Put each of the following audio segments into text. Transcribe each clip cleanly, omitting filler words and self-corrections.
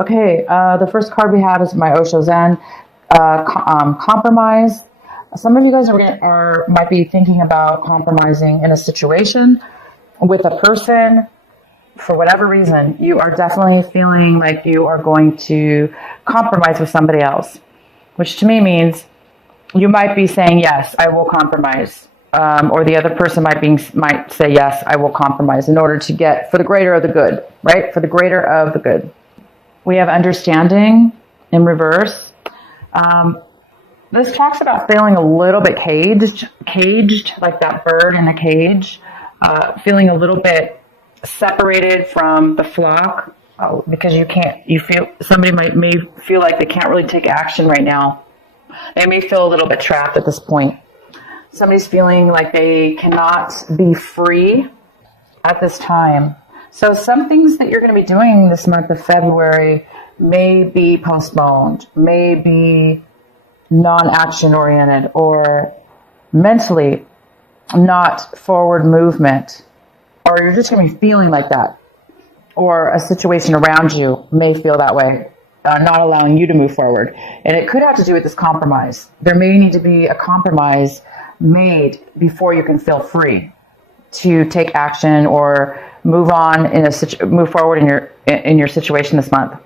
Okay, the first card we have is my Osho Zen, compromise. Some of you guys might be thinking about compromising in a situation with a person. For whatever reason, you are definitely feeling like you are going to compromise with somebody else, which to me means you might be saying, yes, I will compromise. Or the other person might say, yes, I will compromise in order to get for the greater of the good, right? For the greater of the good. We have understanding in reverse. This talks about feeling a little bit caged, like that bird in a cage, feeling a little bit separated from the flock, because somebody may feel like they can't really take action right now. They may feel a little bit trapped at this point. Somebody's feeling like they cannot be free at this time. So some things that you're going to be doing this month of February may be postponed, may be non-action oriented, or mentally not forward movement, or you're just going to be feeling like that, or a situation around you may feel that way, not allowing you to move forward. And it could have to do with this compromise. There may need to be a compromise made before you can feel free to take action or move forward in your situation this month.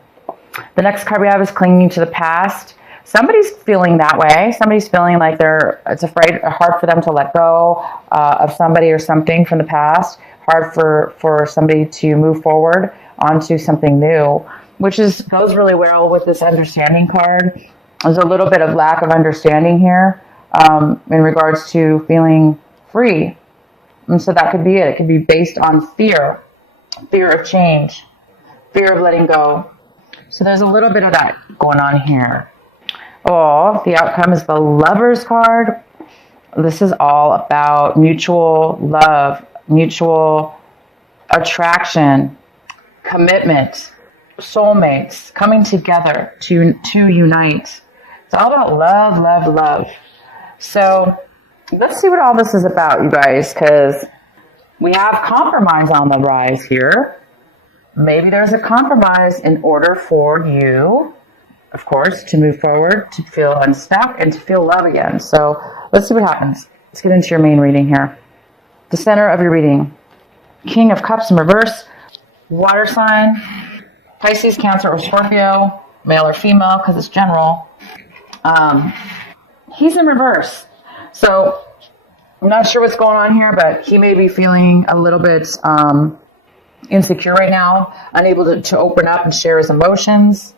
The next card we have is clinging to the past. Somebody's feeling that way. Somebody's feeling like it's hard for them to let go of somebody or something from the past. Hard for somebody to move forward onto something new, which goes really well with this understanding card. There's a little bit of lack of understanding here in regards to feeling free. And so that could be it. It could be based on fear of change, fear of letting go. So there's a little bit of that going on here. Oh, the outcome is the Lovers card. This is all about mutual love, mutual attraction, commitment, soulmates coming together to unite. It's all about love, love, love. So let's see what all this is about, you guys, because we have compromise on the rise here. Maybe there's a compromise in order for you, of course, to move forward, to feel unstuck, and to feel love again. So let's see what happens. Let's get into your main reading here. The center of your reading. King of Cups in reverse. Water sign. Pisces, Cancer, or Scorpio. Male or female, because it's general. He's in reverse. So I'm not sure what's going on here, but he may be feeling a little bit insecure right now, unable to open up and share his emotions.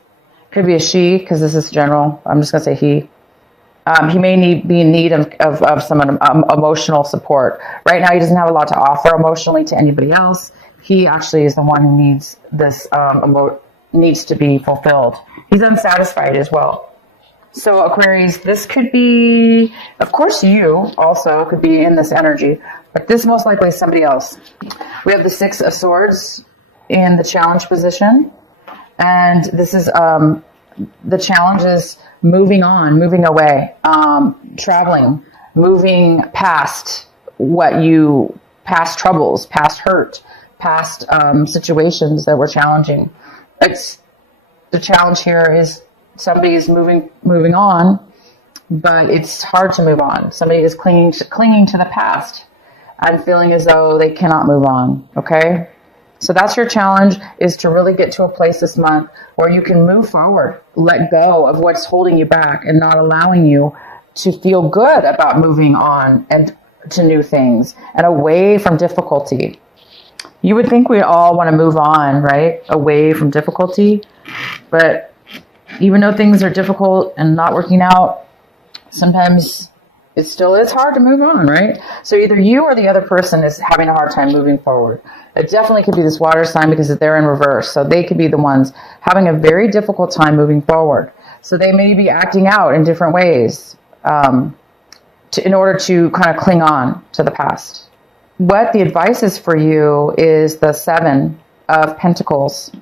Could be a she, because this is general. I'm just going to say he. He may be in need of some emotional support. Right now, he doesn't have a lot to offer emotionally to anybody else. He actually is the one who needs this, needs to be fulfilled. He's unsatisfied as well. So Aquarius, this could be, of course, you also could be in this energy, but this most likely is somebody else. We have the Six of Swords in the challenge position. And this is, the challenge is moving on, moving away, traveling, moving past past troubles, past hurt, past situations that were challenging. The challenge here is somebody is moving on, but it's hard to move on. Somebody is clinging to the past and feeling as though they cannot move on, okay? So that's your challenge, is to really get to a place this month where you can move forward, let go of what's holding you back and not allowing you to feel good about moving on and to new things and away from difficulty. You would think we all want to move on, right? Away from difficulty. But even though things are difficult and not working out, sometimes it still is hard to move on, right? So either you or the other person is having a hard time moving forward. It definitely could be this water sign because they're in reverse. So they could be the ones having a very difficult time moving forward. So they may be acting out in different ways in order to kind of cling on to the past. What the advice is for you is the Seven of Pentacles.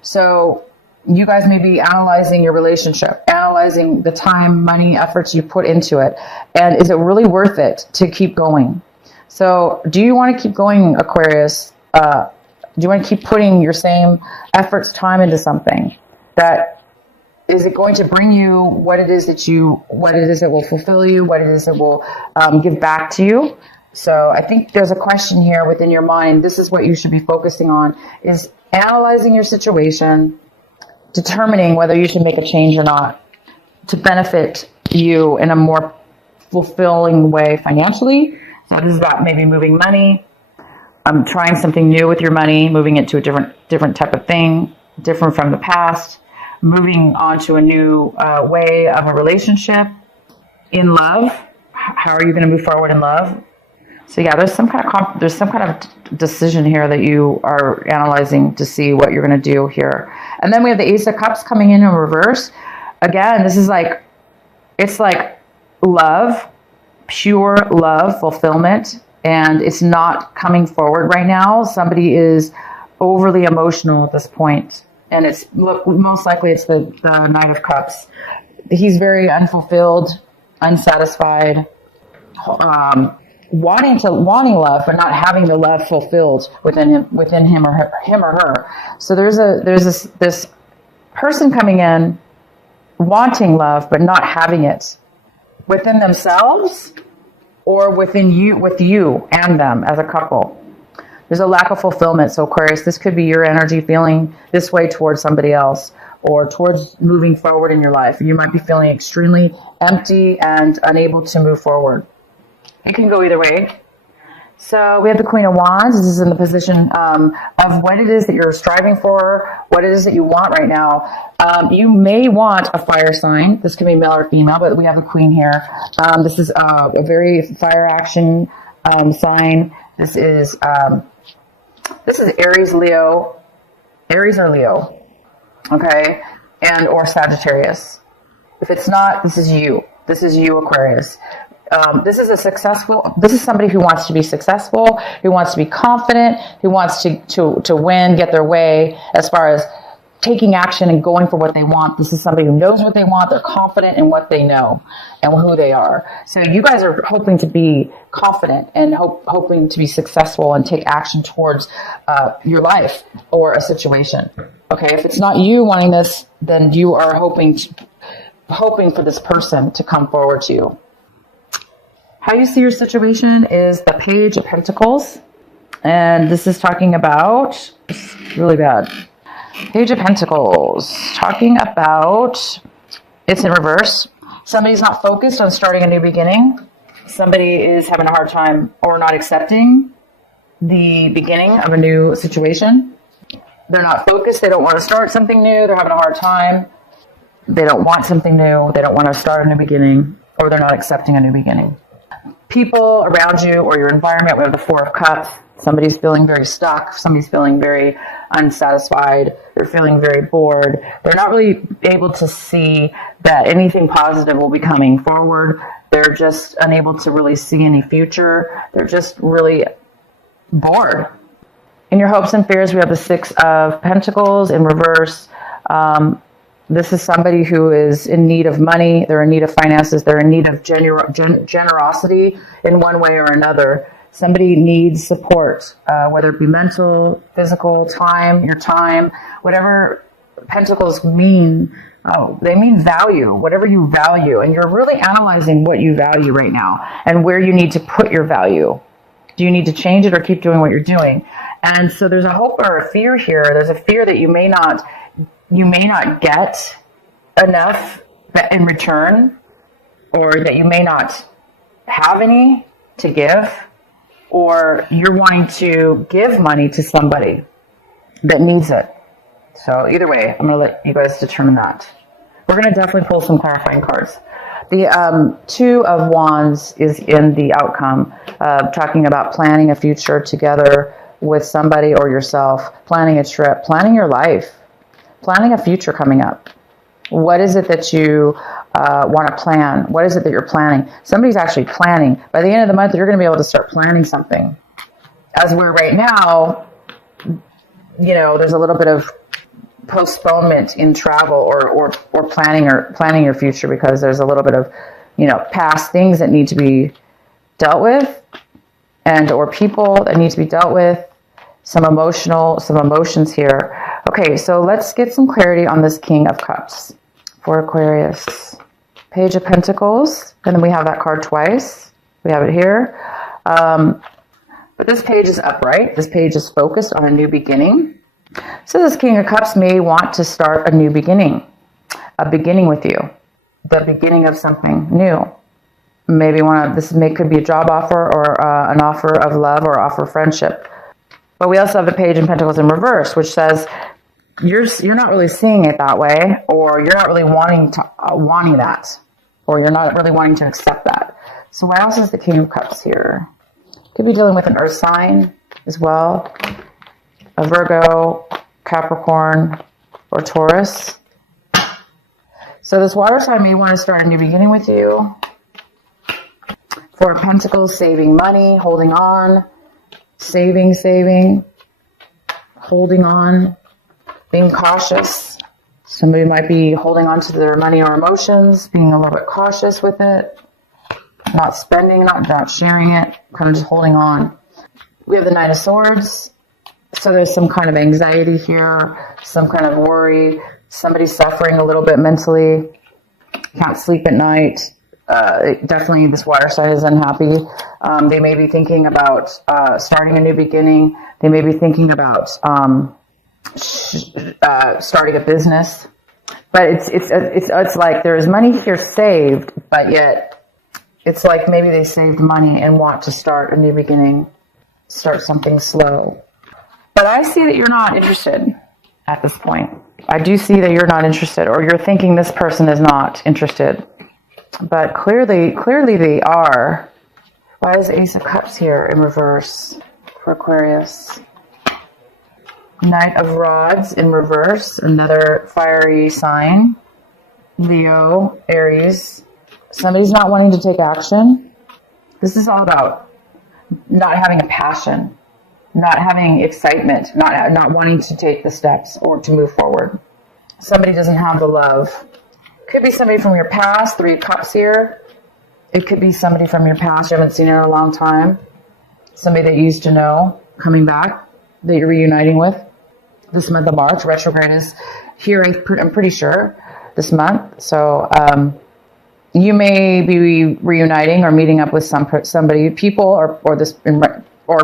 So you guys may be analyzing your relationship, analyzing the time, money, efforts you put into it. And is it really worth it to keep going? So do you want to keep going, Aquarius? Do you want to keep putting your same efforts, time into something? that is it going to bring you what it is that will fulfill you, what it is that will give back to you. So I think there's a question here within your mind. This is what you should be focusing on, is analyzing your situation, determining whether you should make a change or not to benefit you in a more fulfilling way financially. So this is about maybe moving money, trying something new with your money, moving it to a different type of thing, different from the past, moving on to a new way of a relationship. In love, how are you going to move forward in love? So yeah, there's some kind of decision here that you are analyzing to see what you're going to do here. And then we have the Ace of Cups coming in reverse. Again, this is like, it's like love, pure love, fulfillment, and it's not coming forward right now. Somebody is overly emotional at this point, and most likely it's the Knight of Cups. He's very unfulfilled, unsatisfied, wanting love, but not having the love fulfilled within him or her. So there's this person coming in wanting love, but not having it within themselves or with you and them as a couple. There's a lack of fulfillment. So Aquarius, this could be your energy feeling this way towards somebody else or towards moving forward in your life. You might be feeling extremely empty and unable to move forward. It can go either way. So we have the Queen of Wands. This is in the position of what it is that you're striving for, what it is that you want right now. You may want a fire sign. This can be male or female, but we have the Queen here. This is a very fire action sign. This is Aries, Leo, Aries or Leo, okay, and or Sagittarius. If it's not, this is you. This is you, Aquarius. This is somebody who wants to be successful, who wants to be confident, who wants to win, get their way as far as taking action and going for what they want. This is somebody who knows what they want. They're confident in what they know and who they are. So you guys are hoping to be confident and hoping to be successful and take action towards your life or a situation. Okay, if it's not you wanting this, then you are hoping for this person to come forward to you. How you see your situation is the Page of Pentacles. And this is talking about, it's really bad. Page of Pentacles, talking about, it's in reverse. Somebody's not focused on starting a new beginning. Somebody is having a hard time or not accepting the beginning of a new situation. They're not focused. They don't want to start something new. They're having a hard time. They don't want something new. They don't want to start a new beginning, or they're not accepting a new beginning. People around you or your environment, we have the Four of Cups. Somebody's feeling very stuck. Somebody's feeling very unsatisfied. They're feeling very bored. They're not really able to see that anything positive will be coming forward. They're just unable to really see any future. They're just really bored. In your hopes and fears, we have the Six of Pentacles in reverse. This is somebody who is in need of money. They're in need of finances. They're in need of generosity in one way or another. Somebody needs support, whether it be mental, physical, time, your time, whatever pentacles mean. They mean value, whatever you value. And you're really analyzing what you value right now and where you need to put your value. Do you need to change it or keep doing what you're doing? And so there's a hope or a fear here. There's a fear that you may not get enough in return, or that you may not have any to give, or you're wanting to give money to somebody that needs it. So either way, I'm going to let you guys determine that. We're going to definitely pull some clarifying cards. The Two of Wands is in the outcome, talking about planning a future together with somebody or yourself, planning a trip, planning your life, planning a future coming up. What is it that you want to plan? What is it that you're planning? Somebody's actually planning. By the end of the month, you're going to be able to start planning something. As we're right now, there's a little bit of postponement in travel or planning your future, because there's a little bit of, past things that need to be dealt with, and or people that need to be dealt with, some emotions here. Okay, so let's get some clarity on this King of Cups for Aquarius. Page of Pentacles, and then we have that card twice. We have it here. But this page is upright. This page is focused on a new beginning. So this King of Cups may want to start a new beginning. A beginning with you. The beginning of something new. Maybe could be a job offer or an offer of love or offer of friendship. But we also have the Page of Pentacles in reverse, which says you're not really seeing it that way, or you're not really wanting that, or you're not really wanting to accept that. So why else is the King of Cups here? Could be dealing with an earth sign as well, a Virgo, Capricorn, or Taurus. So this water sign may want to start a new beginning with you. Four of Pentacles, saving money, holding on, saving, holding on, being cautious. Somebody might be holding on to their money or emotions, being a little bit cautious with it, not spending, not sharing it, kind of just holding on. We have the Knight of Swords. So there's some kind of anxiety here, some kind of worry. Somebody's suffering a little bit mentally, can't sleep at night. Definitely this water sign is unhappy. They may be thinking about starting a new beginning. They may be thinking about starting a business. But it's like there's money here saved, but yet it's like maybe they saved money and want to start a new beginning, start something slow. But I see that you're not interested at this point. I do see that you're not interested, or you're thinking this person is not interested. But clearly they are. Why is the Ace of Cups here in reverse for Aquarius? Knight of Rods in reverse, another fiery sign. Leo, Aries. Somebody's not wanting to take action. This is all about not having a passion, not having excitement, not wanting to take the steps or to move forward. Somebody doesn't have the love. Could be somebody from your past, Three of Cups here. It could be somebody from your past you haven't seen in a long time. Somebody that you used to know coming back that you're reuniting with. This month of March, retrograde is here, I'm pretty sure, this month. So you may be reuniting or meeting up with somebody, people, or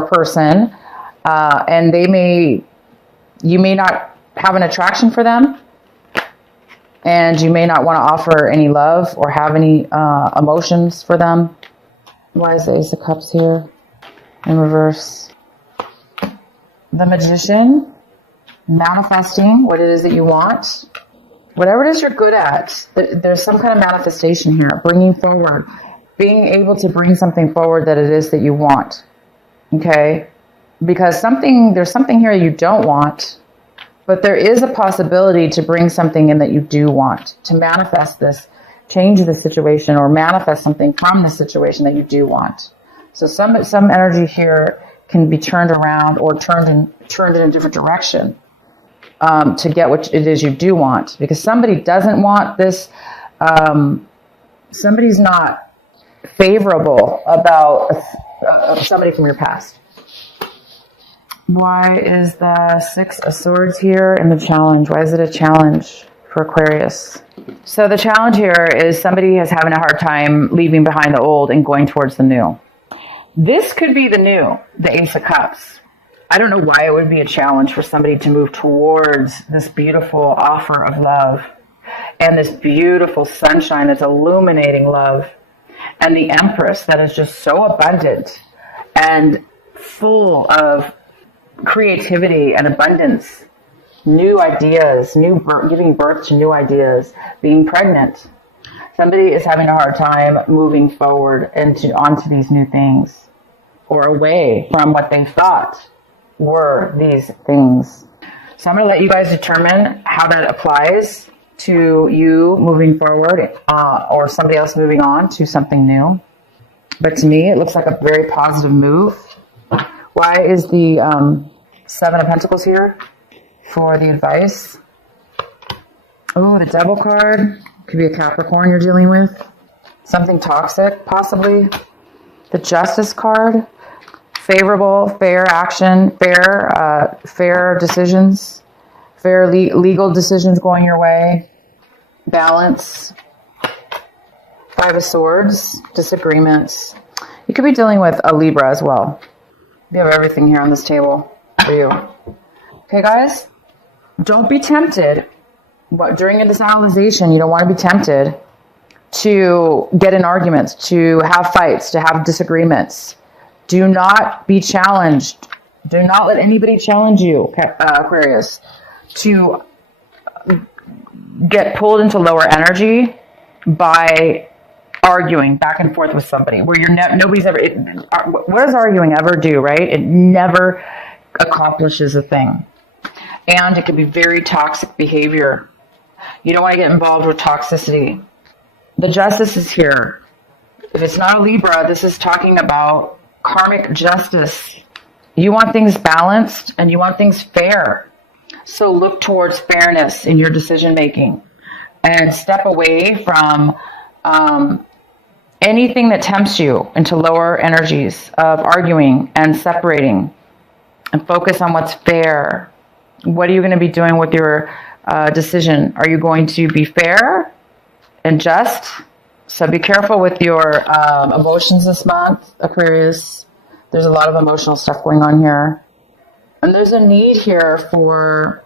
person, and you may not have an attraction for them, and you may not want to offer any love or have any emotions for them. Why is the Ace of Cups here in reverse? The Magician, manifesting what it is that you want. Whatever it is you're good at, there's some kind of manifestation here, bringing forward, being able to bring something forward that it is that you want. Okay? Because there's something here you don't want, but there is a possibility to bring something in that you do want, to manifest this, change the situation, or manifest something from the situation that you do want. So some energy here can be turned around or turned in a different direction to get what it is you do want. Because somebody doesn't want this, somebody's not favorable about somebody from your past. Why is the Six of Swords here in the challenge? Why is it a challenge for Aquarius? So the challenge here is somebody is having a hard time leaving behind the old and going towards the new. This could be the new, the Ace of Cups. I don't know why it would be a challenge for somebody to move towards this beautiful offer of love and this beautiful sunshine that's illuminating love, and the Empress that is just so abundant and full of creativity and abundance, new ideas, giving birth to new ideas, being pregnant. Somebody is having a hard time moving forward onto these new things, or away from what they thought were these things. So I'm going to let you guys determine how that applies to you moving forward, or somebody else moving on to something new. But to me, it looks like a very positive move. Why is the Seven of Pentacles here for the advice? Oh, the Devil card. Could be a Capricorn you're dealing with. Something toxic, possibly. The Justice card. Favorable, fair action, fair decisions, fairly legal decisions going your way. Balance. Five of Swords. Disagreements. You could be dealing with a Libra as well. We have everything here on this table for you. Okay, guys? Don't be tempted. But during this analyzation, you don't want to be tempted to get in arguments, to have fights, to have disagreements. Do not be challenged. Do not let anybody challenge you, Aquarius, to get pulled into lower energy by arguing back and forth with somebody where nobody's ever. What does arguing ever do, right? It never accomplishes a thing, and it can be very toxic behavior. You don't want to get involved with toxicity. The Justice is here. If it's not a Libra, this is talking about karmic justice. You want things balanced and you want things fair. So look towards fairness in your decision making and step away from anything that tempts you into lower energies of arguing and separating, and focus on what's fair. What are you going to be doing with your decision? Are you going to be fair and just? So be careful with your emotions this month, Aquarius. There's a lot of emotional stuff going on here. And there's a need here for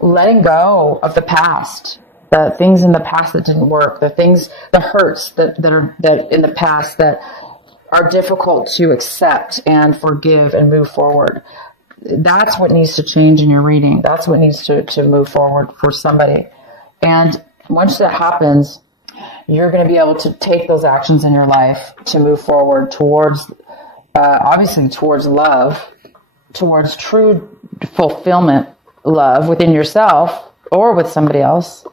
letting go of the past. The things in the past that didn't work. The hurts that in the past that are difficult to accept and forgive and move forward. That's what needs to change in your reading. That's what needs to move forward for somebody. And once that happens, you're going to be able to take those actions in your life to move forward towards, obviously towards love, towards true fulfillment, love within yourself or with somebody else.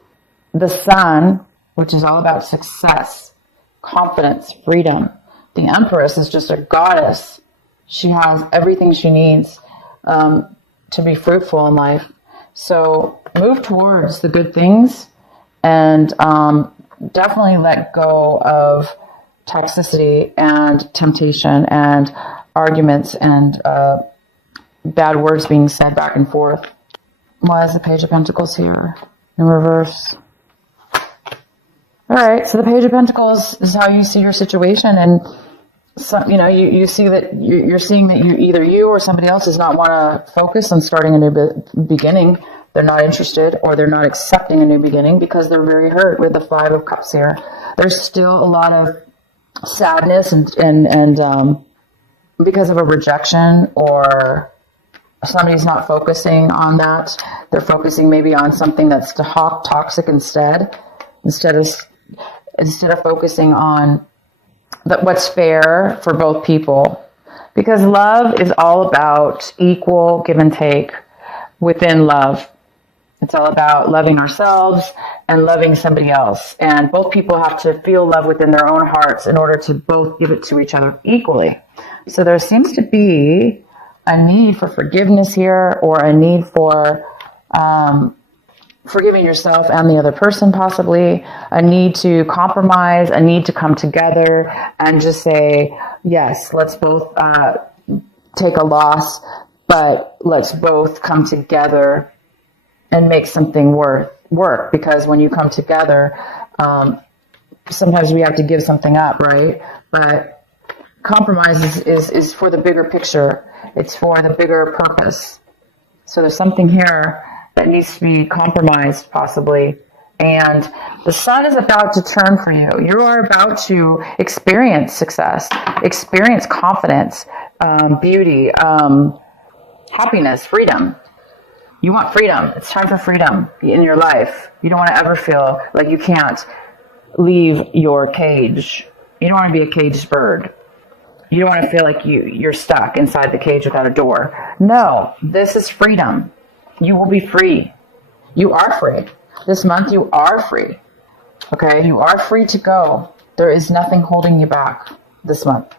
The Sun, which is all about success, confidence, freedom. The Empress is just a goddess. She has everything she needs to be fruitful in life. So move towards the good things and definitely let go of toxicity and temptation and arguments and bad words being said back and forth. Why is the Page of Pentacles here in reverse? All right, so the Page of Pentacles is how you see your situation, and you see that you're seeing that either you or somebody else does not want to focus on starting a new beginning. They're not interested, or they're not accepting a new beginning because they're very hurt with the Five of Cups here. There's still a lot of sadness and because of a rejection, or somebody's not focusing on that. They're focusing maybe on something that's toxic instead of focusing on what's fair for both people. Because love is all about equal give and take within love. It's all about loving ourselves and loving somebody else. And both people have to feel love within their own hearts in order to both give it to each other equally. So there seems to be a need for forgiveness here, or a need for forgiving yourself and the other person, possibly a need to compromise, a need to come together and just say, yes, let's both take a loss, but let's both come together and make something work. Because when you come together, sometimes we have to give something up, right? But compromise is for the bigger picture. It's for the bigger purpose. So there's something here that needs to be compromised, possibly. And the Sun is about to turn for you. You are about to experience success, experience confidence, beauty, happiness, freedom. You want freedom. It's time for freedom in your life. You don't want to ever feel like you can't leave your cage. You don't want to be a caged bird. You don't want to feel like you're stuck inside the cage without a door. No, this is freedom. You will be free. You are free. This month you are free. Okay? You are free to go. There is nothing holding you back this month.